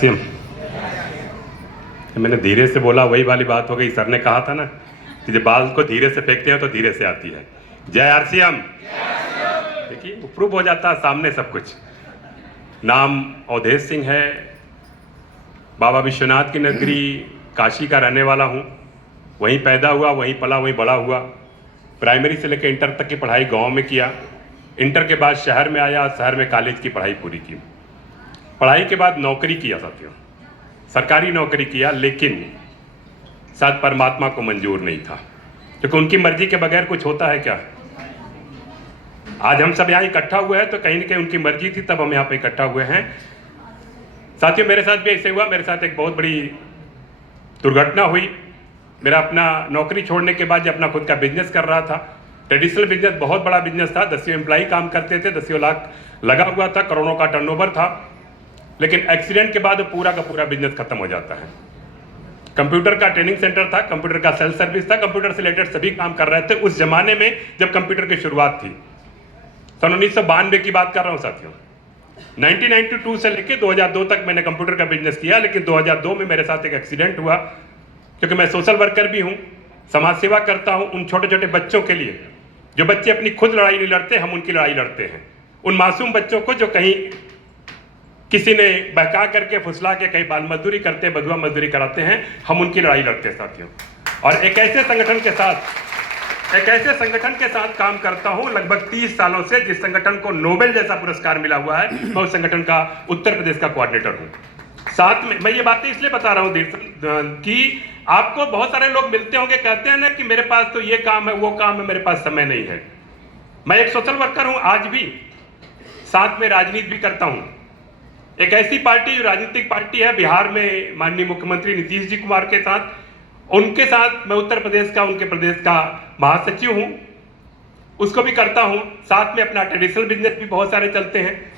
CM, मैंने धीरे से बोला, वही वाली बात हो गई। सर ने कहा था ना कि जब बाल को धीरे से फेंकते हैं तो धीरे से आती है। जय आरसीएम। देखिए प्रूव हो जाता है सामने सब कुछ। नाम अवधेश सिंह है, बाबा विश्वनाथ की नगरी काशी का रहने वाला हूँ। वहीं पैदा हुआ, वहीं पला, वहीं बड़ा हुआ। प्राइमरी से लेकर इंटर तक की पढ़ाई गांव में किया। इंटर के बाद शहर में आया, शहर में कॉलेज की पढ़ाई पूरी की। पढ़ाई के बाद नौकरी किया साथियों, सरकारी नौकरी किया, लेकिन शायद परमात्मा को मंजूर नहीं था, क्योंकि उनकी मर्जी के बगैर कुछ होता है क्या। आज हम सब यहाँ इकट्ठा हुए हैं तो कहीं ना कहीं उनकी मर्जी थी, तब हम यहाँ पे इकट्ठा हुए हैं। साथियों मेरे साथ भी ऐसे हुआ। मेरे साथ एक बहुत बड़ी दुर्घटना हुई। मेरा अपना नौकरी छोड़ने के बाद जब अपना खुद का बिजनेस कर रहा था, ट्रेडिशनल बिजनेस, बहुत बड़ा बिजनेस था, 10 एम्प्लॉई काम करते थे, 10 लाख लगा हुआ था, करोड़ों का टर्नओवर था। लेकिन एक्सीडेंट के बाद पूरा का पूरा बिजनेस खत्म हो जाता है। कंप्यूटर का ट्रेनिंग सेंटर था, कंप्यूटर का सेल्फ सर्विस था, कंप्यूटर से रिलेटेड सभी काम कर रहे थे उस जमाने में जब कंप्यूटर की शुरुआत थी। सन 1992 की बात कर रहा हूं साथियों। 1992 से लेकर 2002 तक मैंने कंप्यूटर का बिजनेस किया, लेकिन 2002 में मेरे साथ एक एक्सीडेंट हुआ। क्योंकि मैं सोशल वर्कर भी हूं, समाज सेवा करता हूं उन छोटे छोटे बच्चों के लिए जो बच्चे अपनी खुद लड़ाई नहीं लड़ते, हम उनकी लड़ाई लड़ते हैं। उन मासूम बच्चों को जो कहीं किसी ने बहका करके फुसला के कहीं बाल मजदूरी करते हैं, बधुआ मजदूरी कराते हैं, हम उनकी लड़ाई लड़ते हैं साथियों। और एक ऐसे संगठन के साथ काम करता हूं लगभग 30 सालों से, जिस संगठन को नोबेल जैसा पुरस्कार मिला हुआ है। मैं उस संगठन का उत्तर प्रदेश का कोऑर्डिनेटर हूं। साथ में मैं ये बातें इसलिए बता रहा हूं कि आपको बहुत सारे लोग मिलते होंगे, कहते हैं ना कि मेरे पास तो ये काम है, वो काम है, मेरे पास समय नहीं है। मैं एक सोशल वर्कर हूं आज भी, साथ में राजनीति भी करता हूं। एक ऐसी पार्टी जो राजनीतिक पार्टी है बिहार में, माननीय मुख्यमंत्री नीतीश जी कुमार के साथ, उनके साथ मैं उत्तर प्रदेश का, उनके प्रदेश का महासचिव हूं, उसको भी करता हूं। साथ में अपना ट्रेडिशनल बिजनेस भी बहुत सारे चलते हैं।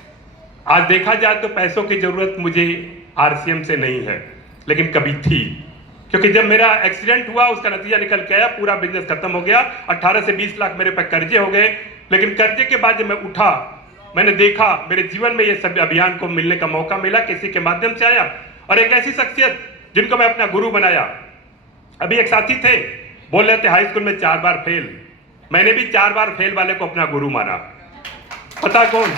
आज देखा जाए तो पैसों की जरूरत मुझे आरसीएम से नहीं है, लेकिन कभी थी, क्योंकि जब मेरा एक्सीडेंट हुआ उसका नतीजा निकल के आया, पूरा बिजनेस खत्म हो गया, 18 से 20 लाख मेरे पे कर्जे हो गए। लेकिन कर्जे के बाद जब मैं उठा, मैंने देखा मेरे जीवन में ये सब अभियान को मिलने का मौका मिला, किसी के माध्यम से आया, और एक ऐसी शख्सियत जिनको मैं अपना गुरु बनाया। अभी एक साथी थे, बोल रहे थे हाई स्कूल में 4 बार फेल, मैंने भी 4 बार फेल वाले को अपना गुरु माना। पता कौन?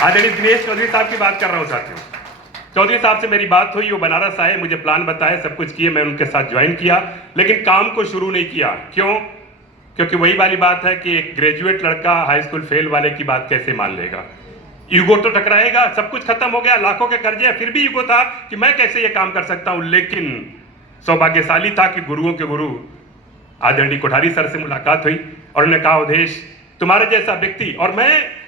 आदरणीय दिनेश चौधरी साहब की बात कर रहा हूं साथियों। चौधरी साहब से मेरी बात हुई, वो बनारस आए, मुझे प्लान बताए, सब कुछ किए, मैं उनके साथ ज्वाइन किया, लेकिन काम को शुरू नहीं किया। क्यों? क्योंकि वही वाली बात है कि एक ग्रेजुएट लड़का हाई स्कूल फेल वाले की बात कैसे मान लेगा। ईगो तो टकराएगा। सब कुछ खत्म हो गया, लाखों के कर्जे, फिर भी ईगो था कि मैं कैसे ये काम कर सकता हूं। लेकिन सौभाग्यशाली था कि गुरुओं के गुरु आदरणीय कोठारी सर से मुलाकात हुई और उन्होंने कहा अवधेश तुम्हारे जैसा व्यक्ति, और मैं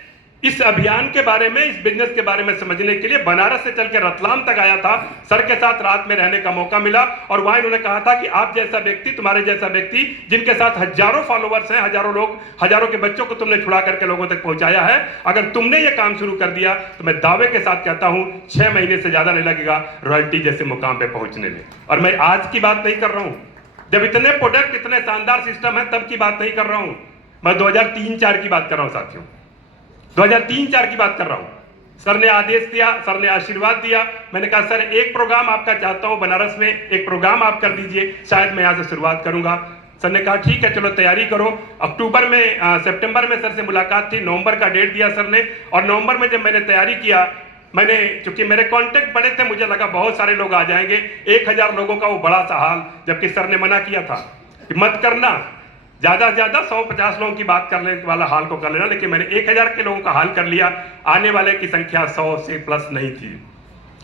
इस अभियान के बारे में, इस बिजनेस के बारे में समझने के लिए बनारस से चल के रतलाम तक आया था। सर के साथ रात में रहने का मौका मिला और वहां इन्होंने कहा था कि आप जैसा व्यक्ति, तुम्हारे जैसा व्यक्ति जिनके साथ हजारों फॉलोवर्स हैं, हजारों लोग, हजारों के बच्चों को तुमने छुड़ा करके लोगों तक पहुंचाया है, अगर तुमने ये काम शुरू कर दिया तो मैं दावे के साथ कहता हूं 6 महीने से ज्यादा नहीं लगेगा रॉयल्टी जैसे मुकाम पे पहुंचने में। और मैं आज की बात नहीं कर रहा हूं, जब इतने प्रोडक्ट, इतने शानदार सिस्टम है तब की बात नहीं कर रहा हूं, मैं 2003-04 की बात कर रहा हूं साथियों। 2003-04 की बात कर रहा हूं। सर ने आदेश दिया, सर ने आशीर्वाद दिया। मैंने कहा सर एक प्रोग्राम आपका चाहता हूं बनारस में, एक प्रोग्राम आप कर दीजिए, शायद मैं यहां से शुरुआत करूंगा। सर ने कहा ठीक है चलो तैयारी करो। अक्टूबर में, सितंबर में सर से मुलाकात थी, नवंबर का डेट दिया सर ने, और नवंबर में जब मैंने तैयारी किया, मैंने, चूंकि मेरे कांटेक्ट बड़े थे, मुझे लगा बहुत सारे लोग आ जाएंगे, 1000 लोगों का वो बड़ा सा हाल, जबकि सर ने मना किया था कि मत करना, ज्यादा से ज्यादा 150 लोगों की बात करने वाला हाल को कर लेना। लेकिन मैंने 1000 के लोगों का हाल कर लिया। आने वाले की संख्या 100 से प्लस नहीं थी,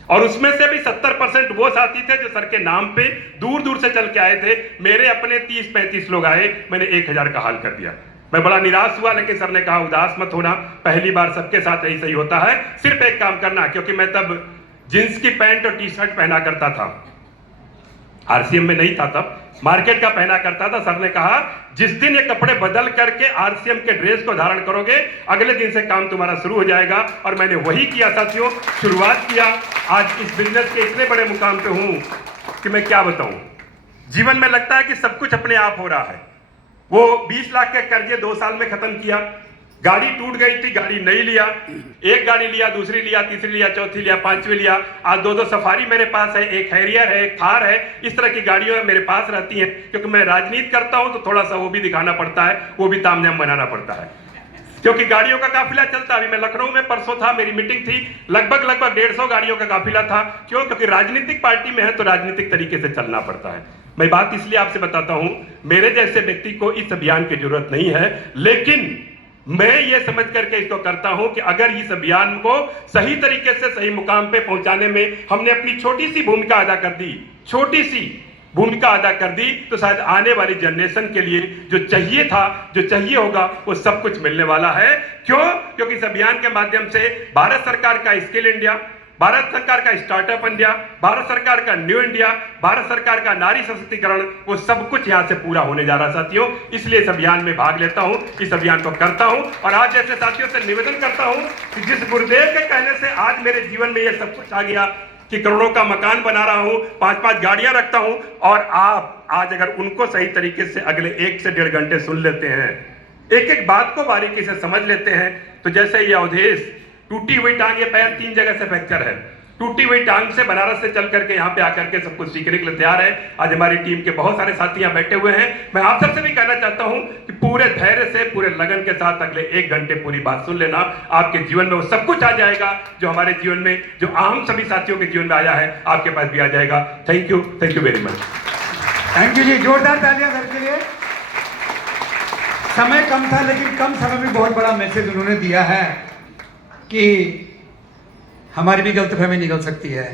और उसमें से भी 70% वो साथी थे जो सर के नाम पे दूर दूर से चल के आए थे। मेरे अपने 30-35 लोग आए, मैंने 1000 का हाल कर दिया। मैं बड़ा निराश हुआ, लेकिन सर ने कहा उदास मत होना, पहली बार सबके साथ ऐसा ही होता है, सिर्फ एक काम करना, क्योंकि मैं तब जींस की पैंट और टी शर्ट पहना करता था, आरसीएम में नहीं था तब, मार्केट का पहना करता था। सर ने कहा जिस दिन ये कपड़े बदल करके आरसीएम के ड्रेस को धारण करोगे, अगले दिन से काम तुम्हारा शुरू हो जाएगा। और मैंने वही किया साथियों, शुरुआत किया। आज इस बिजनेस के इतने बड़े मुकाम पे हूं कि मैं क्या बताऊं। जीवन में लगता है कि सब कुछ अपने आप हो रहा है। वो 20 लाख के कर्जे 2 साल में खत्म किया, गाड़ी टूट गई थी, गाड़ी नहीं लिया, एक गाड़ी लिया, दूसरी लिया, तीसरी लिया, चौथी लिया, पांचवी लिया। आज दो सफारी मेरे पास है, एक हैरियर है, एक थार है। इस तरह की गाड़ियां मेरे पास रहती हैं, क्योंकि मैं राजनीति करता हूं तो थोड़ा सा वो भी दिखाना पड़ता है, वो भी तामझाम बनाना पड़ता है, क्योंकि गाड़ियों का काफिला चलता है। अभी मैं लखनऊ में परसों था, मेरी मीटिंग थी, लगभग 150 गाड़ियों का काफिला था। क्यों? क्योंकि राजनीतिक पार्टी में है तो राजनीतिक तरीके से चलना पड़ता है। मैं बात इसलिए आपसे बताता हूं, मेरे जैसे व्यक्ति को इस अभियान की जरूरत नहीं है, लेकिन मैं ये समझ करके इसको करता हूं कि अगर इस अभियान को सही तरीके से सही मुकाम पे पहुंचाने में हमने अपनी छोटी सी भूमिका अदा कर दी, छोटी सी भूमिका अदा कर दी, तो शायद आने वाली जनरेशन के लिए जो चाहिए था, जो चाहिए होगा, वो सब कुछ मिलने वाला है। क्यों? क्योंकि इस अभियान के माध्यम से भारत सरकार का स्किल इंडिया, भारत सरकार का स्टार्टअप इंडिया, भारत सरकार का न्यू इंडिया, भारत सरकार का नारी सशक्तिकरण, वो सब कुछ यहां से पूरा होने जा रहा साथियों। इसलिए इस अभियान में भाग लेता हूं, इस अभियान को करता हूं, और आज जैसे साथियों से निवेदन करता हूं कि जिस गुरुदेव के कहने से आज मेरे जीवन में यह सब कुछ आ गया कि करोड़ों का मकान बना रहा हूं, 5-5 गाड़ियां रखता हूं, और आप आज अगर उनको सही तरीके से अगले 1 से 1.5 घंटे सुन लेते हैं, एक एक बात को बारीकी से समझ लेते हैं, तो जैसे ये अवधेश टूटी हुई टांग, ये पैर 3 जगह से फ्रैक्चर है, टूटी हुई टांग से बनारस से चल करके यहाँ पे आकर के सब कुछ सीखने के लिए तैयार है। आज हमारी टीम के बहुत सारे साथी यहाँ बैठे हुए हैं। मैं आप सबसे भी कहना चाहता हूं कि पूरे धैर्य से, पूरे लगन के साथ अगले 1 घंटे पूरी बात सुन लेना। आपके जीवन में वो सब कुछ आ जाएगा जो हमारे जीवन में, जो आम सभी साथियों के जीवन में आया है, आपके पास भी आ जाएगा। Thank you very much. Thank you जी, जोरदार तालियां सर के लिए। समय कम था, लेकिन कम समय में बहुत बड़ा मैसेज उन्होंने दिया है कि हमारी भी गलतफहमी निकल सकती है।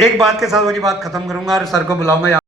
एक बात के साथ वाली बात खत्म करूंगा और सर को बुलाऊंगा।